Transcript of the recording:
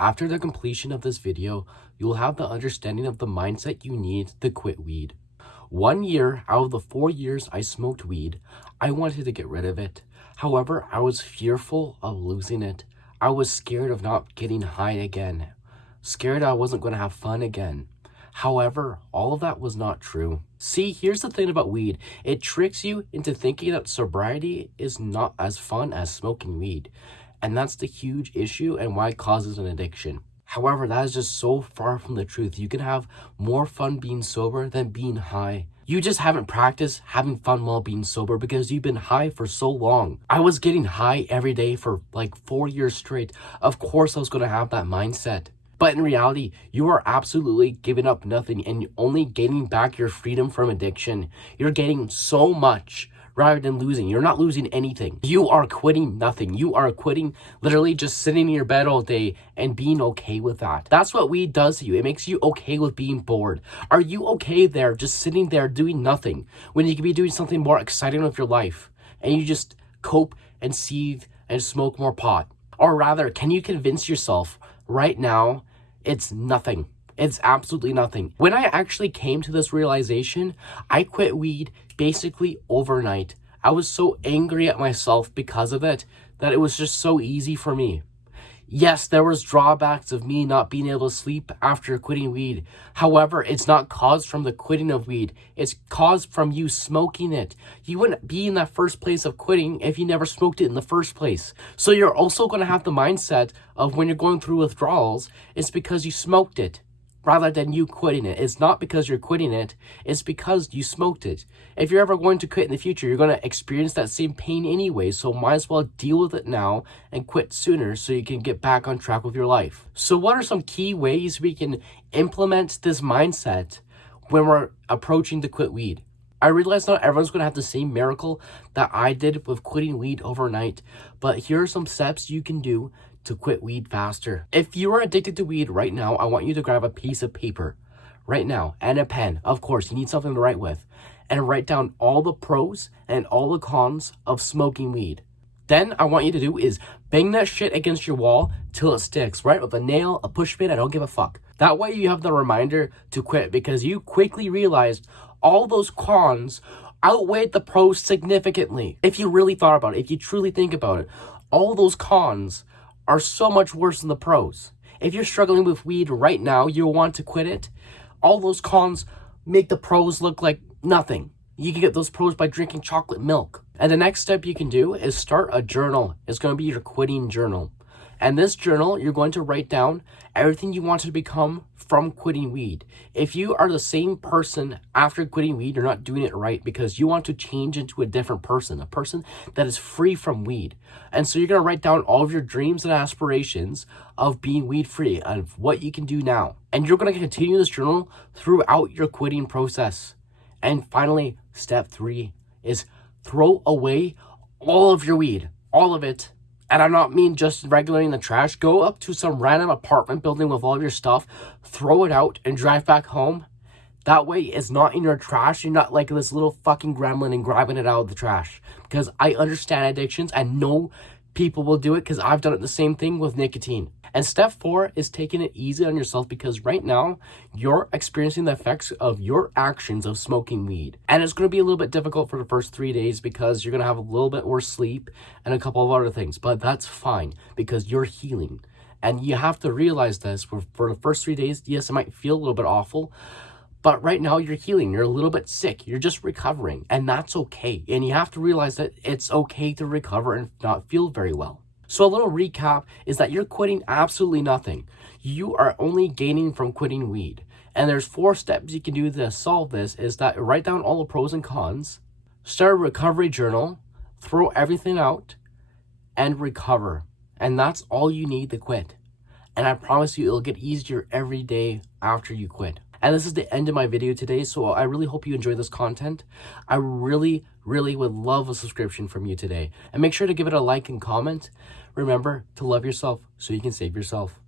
After the completion of this video, you will have the understanding of the mindset you need to quit weed. 1 year out of the 4 years I smoked weed, I wanted to get rid of it. However, I was fearful of losing it. I was scared of not getting high again. Scared I wasn't going to have fun again. However, all of that was not true. See, here's the thing about weed. It tricks you into thinking that sobriety is not as fun as smoking weed. And that's the huge issue and why it causes an addiction. However, that is just so far from the truth. You can have more fun being sober than being high. You just haven't practiced having fun while being sober because you've been high for so long. I was getting high every day for like 4 years straight. Of course I was going to have that mindset. But in reality, you are absolutely giving up nothing and only gaining back your freedom from addiction. You're getting so much rather than losing. You're not losing anything. You are quitting nothing. You are quitting literally just sitting in your bed all day and being okay with that. That's what weed does to you. It makes you okay with being bored. Are you okay there just sitting there doing nothing when you could be doing something more exciting with your life and you just cope and seethe and smoke more pot? Or rather, can you convince yourself right now it's nothing? It's absolutely nothing. When I actually came to this realization, I quit weed basically overnight. I was so angry at myself because of it that it was just so easy for me. Yes, there was drawbacks of me not being able to sleep after quitting weed. However, it's not caused from the quitting of weed. It's caused from you smoking it. You wouldn't be in that first place of quitting if you never smoked it in the first place. So you're also going to have the mindset of when you're going through withdrawals, it's because you smoked it, rather than you quitting it. It's not because you're quitting it, it's because you smoked it. If you're ever going to quit in the future, you're going to experience that same pain anyway, so might as well deal with it now and quit sooner so you can get back on track with your life. So what are some key ways we can implement this mindset when we're approaching to quit weed? I realize not everyone's going to have the same miracle that I did with quitting weed overnight, but here are some steps you can do to quit weed faster. If you are addicted to weed right now, I want you to grab a piece of paper right now and a pen. Of course, you need something to write with, and write down all the pros and all the cons of smoking weed. Then I want you to do is bang that shit against your wall till it sticks, right? With a nail, a push pin, I don't give a fuck. That way you have the reminder to quit because you quickly realized all those cons outweighed the pros significantly. If you really thought about it, if you truly think about it, all those cons are so much worse than the pros. If you're struggling with weed right now, you want to quit it, all those cons make the pros look like nothing. You can get those pros by drinking chocolate milk. And the next step you can do is start a journal. It's going to be your quitting journal. And this journal, you're going to write down everything you want to become from quitting weed. If you are the same person after quitting weed, you're not doing it right because you want to change into a different person, a person that is free from weed. And so you're going to write down all of your dreams and aspirations of being weed free and what you can do now. And you're going to continue this journal throughout your quitting process. And finally, step 3 is throw away all of your weed, all of it. And I don't mean just regularly in the trash. Go up to some random apartment building with all of your stuff, throw it out, and drive back home. That way it's not in your trash. You're not like this little fucking gremlin and grabbing it out of the trash. Because I understand addictions and know people will do it because I've done it the same thing with nicotine. And step 4 is taking it easy on yourself because right now you're experiencing the effects of your actions of smoking weed. And it's going to be a little bit difficult for the first 3 days because you're going to have a little bit worse sleep and a couple of other things. But that's fine because you're healing. And you have to realize this for the first 3 days. Yes, it might feel a little bit awful. But right now you're healing. You're a little bit sick. You're just recovering. And that's okay. And you have to realize that it's okay to recover and not feel very well. So a little recap is that you're quitting absolutely nothing. You are only gaining from quitting weed. And there's 4 steps you can do to solve this is that write down all the pros and cons, start a recovery journal, throw everything out, and recover. And that's all you need to quit. And I promise you it'll get easier every day after you quit. And this is the end of my video today, so I really hope you enjoy this content. I really would love a subscription from you today. And make sure to give it a like and comment. Remember to love yourself so you can save yourself.